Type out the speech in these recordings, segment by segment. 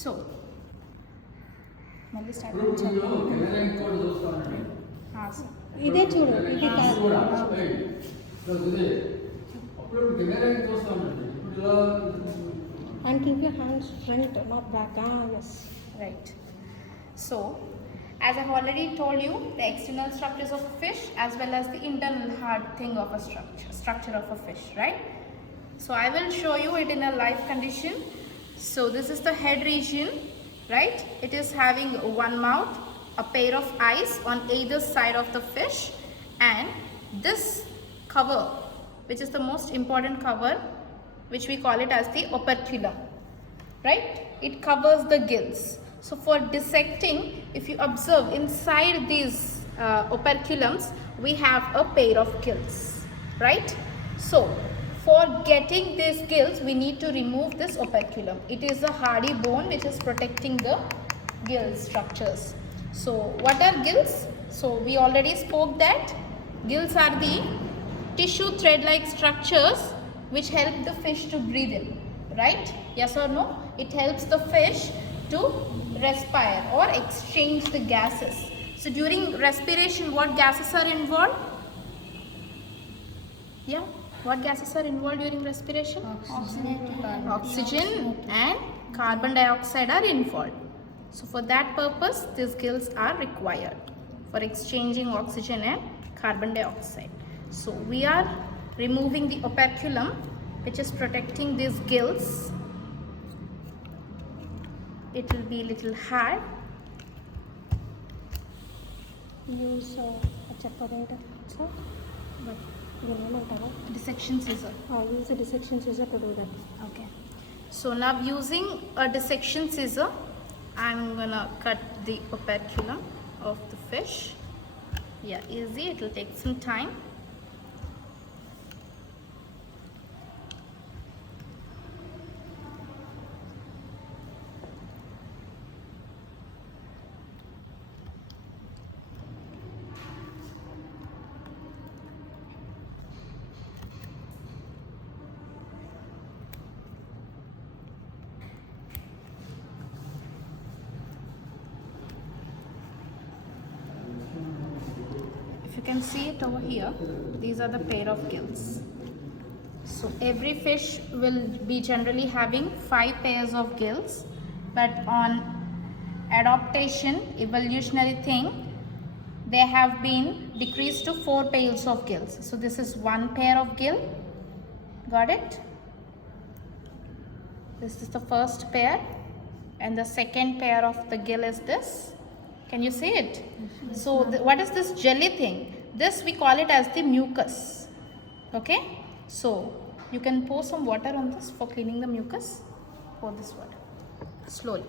So మళ్ళీ start ఇదే చూడు, ఇది కాదు. And keep your hands front, not back. Yes. Right. So, as I've already told you, the external structures of a fish as well as the internal hard thing of a structure of a fish, right? So, I will show you it in a live condition. So, this is the head region, right? It is having one mouth, a pair of eyes on either side of the fish, and this cover, which is the most important cover, which we call it as the operculum, right? It covers the gills. So for dissecting, if you observe inside these operculums, we have a pair of gills, right? So for getting these gills, we need to remove this operculum. It is a hardy bone which is protecting the gill structures. So what are gills? So we already spoke that gills are the tissue thread-like structures which help the fish to breathe in, right? Yes or no? It helps the fish to respire or exchange the gases. So during respiration, what gases are involved? Yeah, what gases are involved during respiration? Oxygen and carbon dioxide are involved. So for that purpose, these gills are required for exchanging oxygen and carbon dioxide. So we are removing the operculum which is protecting these gills. It will be little hard. Use చెప్పదేంట sir ఏమంటారా? Dissection scissor. Use a dissection scissor to do that. Okay. So now using a dissection scissor, I'm gonna cut the operculum of the fish. Yeah, easy. It will take some time. You can see it over here. These are the pair of gills. So every fish will be generally having 5 pairs of gills, but on adaptation, evolutionary thing, they have been decreased to 4 pairs of gills. So this is one pair of gill. Got it? This is the first pair, and the second pair of the gill is this. Can you see it? So what is this jelly thing? This we call it as the mucus. Okay? So you can pour some water on this for cleaning the mucus. Pour this water. Slowly.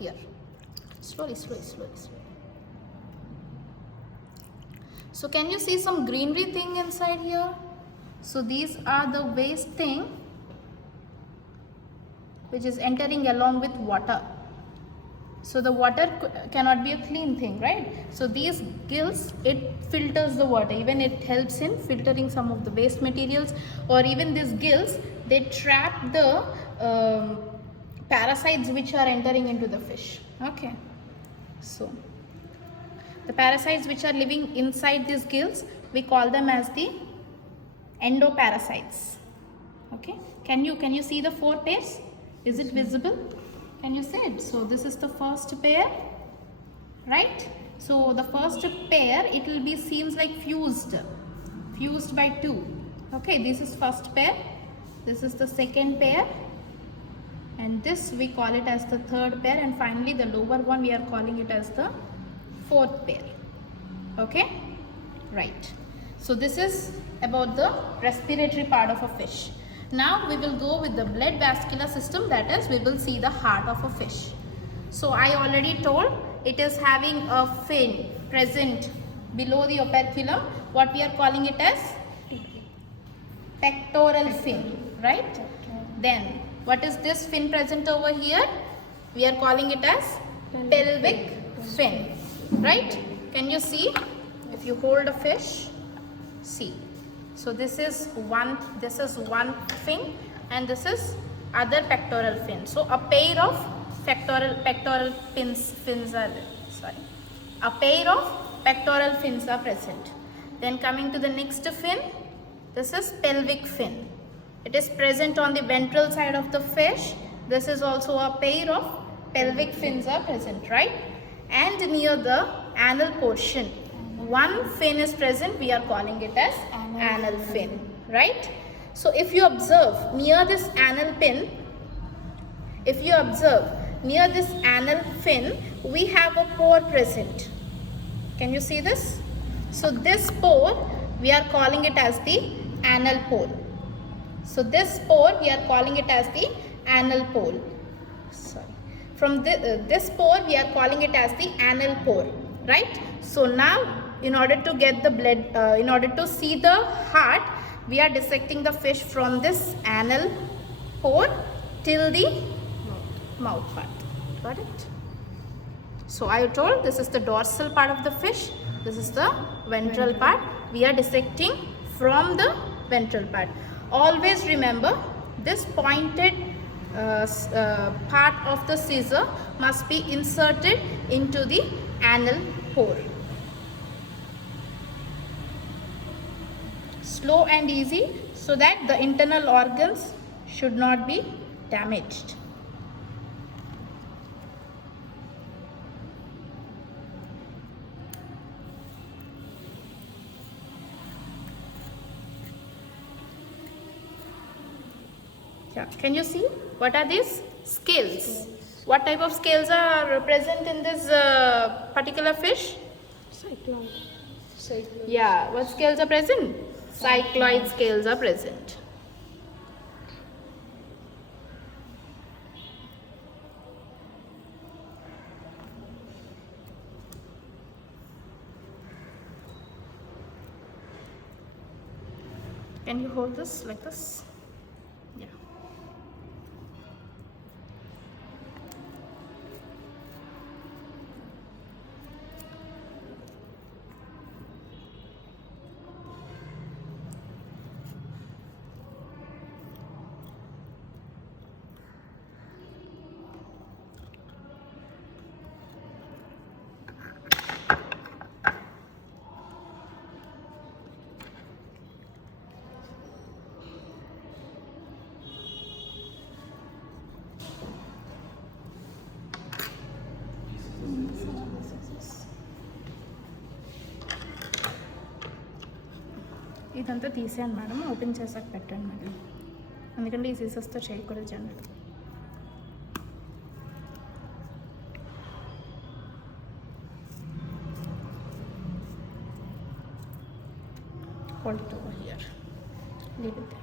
Here. Slowly. So can you see some greenery thing inside here? So these are the waste thing which is entering along with water. So the water cannot be a clean thing, right? So these gills, it filters the water. Even it helps in filtering some of the waste materials, or even these gills, they trap the parasites which are entering into the fish. Okay. So the parasites which are living inside these gills, we call them as the endoparasites. Okay. Can you see the 4 pairs? Is it visible? Can you see it? So this is the first pair, right? So the first pair, it will be seems like fused by 2. Okay, this is first pair, this is the second pair, and this we call it as the third pair, and finally the lower one we are calling it as the 4th pair. Okay, right. So this is about the respiratory part of a fish. Now we will go with the blood vascular system, that is we will see the heart of a fish. So I already told it is having a fin present below the operculum. What we are calling it as? Pectoral fin, right? Then what is this fin present over here? We are calling it as pelvic fin, right? Can you see? If you hold a fish, see. So this is one fin, and this is other pectoral fin. So a pair of pectoral fins are there. Sorry, a pair of pectoral fins are present. Then coming to the next fin, this is pelvic fin. It is present on the ventral side of the fish. This is also a pair of pelvic fins are present, right? And near the anal portion, one fin is present. We are calling it as anal fin, right? So if you observe near this anal fin, we have a pore present. Can you see this? So this pore, we are calling it as the anal pore. So this pore, we are calling it as the anal pore. Sorry. From this pore, we are calling it as the anal pore, right? So now, in order to get the blood, in order to see the heart, we are dissecting the fish from this anal pore till the mouth part. Got it? So I told this is the dorsal part of the fish. This is the ventral part. We are dissecting from the ventral part. Always remember, this pointed part of the scissor must be inserted into the anal pore. Slow and easy, so that the internal organs should not be damaged. Yeah. Can you see what are these scales? What type of scales are present in this particular fish? Cyclone. Yeah, what scales are present? Cycloid scales are present. Can you hold this like this? Yeah. ఇదంతా తీసేయండి madam, open చేసాక పెట్టండి మళ్ళీ, ఎందుకంటే ఈ సీసెస్తో చేయకూడదు general. Hold it over here. Leave it there.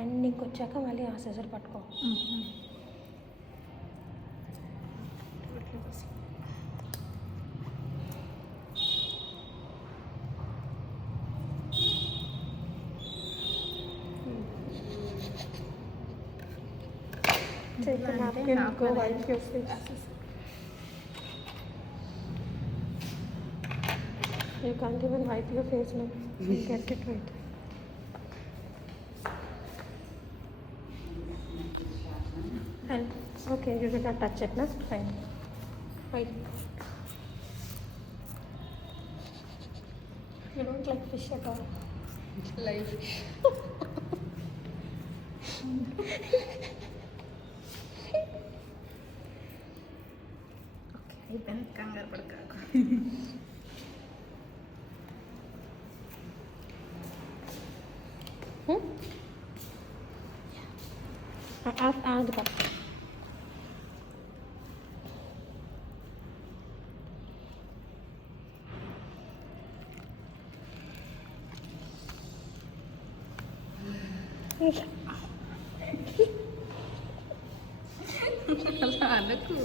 And నీకు వచ్చాక మళ్ళీ ఆ సీజర్ పట్టుకో. Take a napkin, go wipe your face. You can't even wipe your face now. Get it right. And okay, you did not touch it, na? Fine. Fine. You don't like fish at all. Like fish. Okay, అయిపోయింది, కంగారు పడకాకు. The cup. అలా అనకు.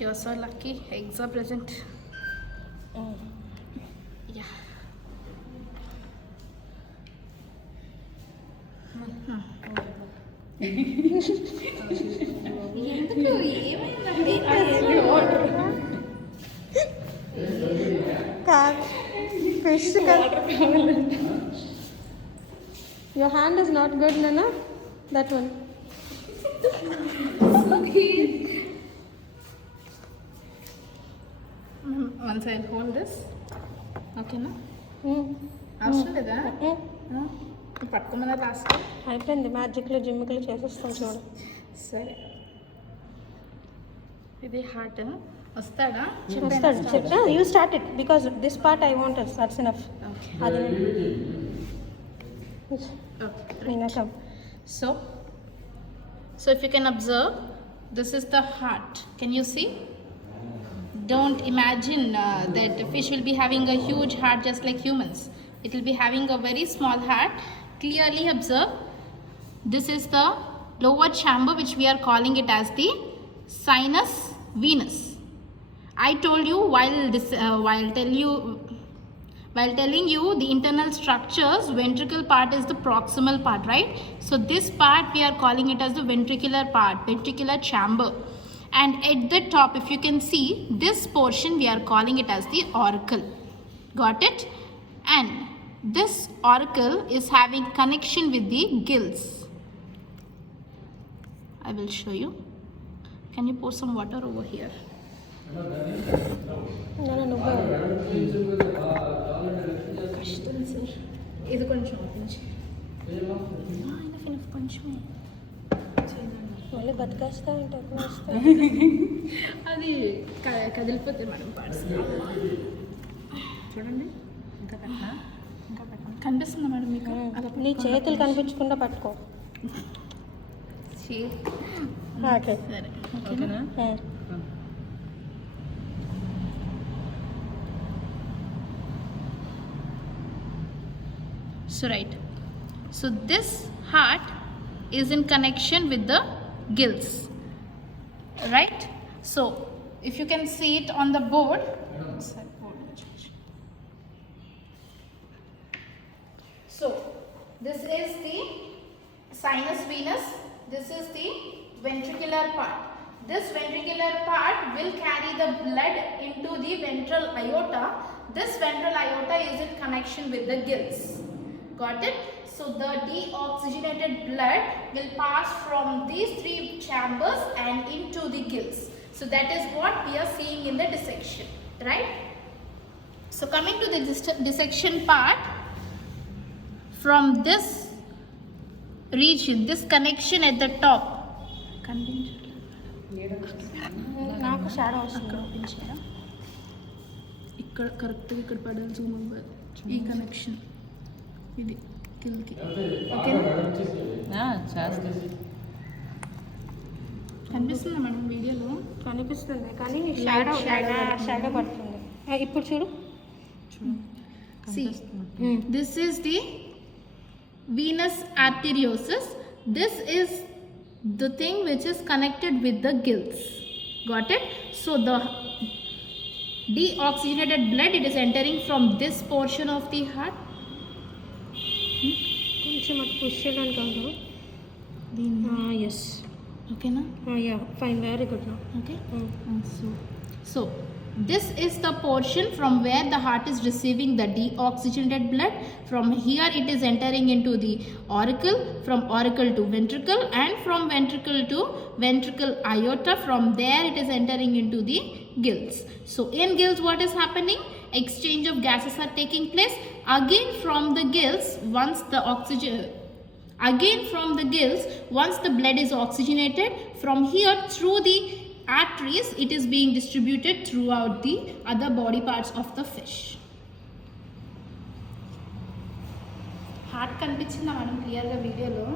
You're so lucky. Eggs are present. Yeah. ఎందుకు ఏమైందండి? కాదు fish your hand is not good నానా that one Once I'll hold this. ఓకేనా? అవసరం లేదా? పట్టుకోమన్నా రాసుకో. అయిపోయింది మ్యాజిక్లు జిమ్మిక్లు చేసేస్తాం చూడు. సరే, ఇది హార్ట్ వస్తాడా? వస్తాడు చెప్పా you start it because this part I want that's enough. అది So if you can observe, this is the heart. Can you see? Don't imagine that the fish will be having a huge heart just like humans. It will be having a very small heart. Clearly observe, this is the lower chamber which we are calling it as the sinus venous. I told you while telling you the internal structures, ventricle part is the proximal part, right? So this part we are calling it as the ventricular part, ventricular chamber. And at the top, if you can see, this portion we are calling it as the auricle. Got it? And this auricle is having connection with the gills. I will show you. Can you pour some water over here? కష్టం sir, ఇది కొంచెం open చేయండి. కొంచెమే మళ్ళీ బతికేస్తా అంటే అది కదిలిపోతే madam parts. చూడండి, ఇంకా పెట్టండి. కనిపిస్తుందా మేడం మీకు? నీ చేతులు కనిపించకుండా పట్టుకో. ఓకే సరే, ఓకేనా? So right, so this heart is in connection with the gills, right? So if you can see it on the board, so this is the sinus venous, this is the ventricular part. This ventricular part will carry the blood into the ventral aorta. This ventral aorta is in connection with the gills. Got it? So the deoxygenated blood will pass from these three chambers and into the gills. So that is what we are seeing in the dissection, right? So coming to the dissection part, from this region, this connection at the top, నాకు shadow వస్తుంది. ఇక్కడ కరెక్ట్గా ఇక్కడ పడాలి, Zoom అవ్వాలి. ఈ connection ఇది కిందకి, ఓకేనా? కనిపిస్తుందా మేడం వీడియోలో? కనిపిస్తుంది కానీ షాడో పడుతుంది. ఇప్పుడు చూడు. See, this is the venous arteriosus. This is the thing which is connected with the gills. Got it? So the deoxygenated blood, it is entering from this portion of the heart. కొంచెం అటు push చేయడానికి అవును. Yes ఓకేనా? Yeah fine, very good. Okay. So this is the portion from where the heart is receiving the deoxygenated blood. From here it is entering into the auricle, from auricle to ventricle, and from ventricle to ventricle aorta. From there it is entering into the gills. So in gills what is happening? Exchange of gases are taking place. Again from the gills, once the blood is oxygenated, from here through the arteries it is being distributed throughout the other body parts of the fish. Heart కనిపించిందా madam క్లియర్గా వీడియోలో?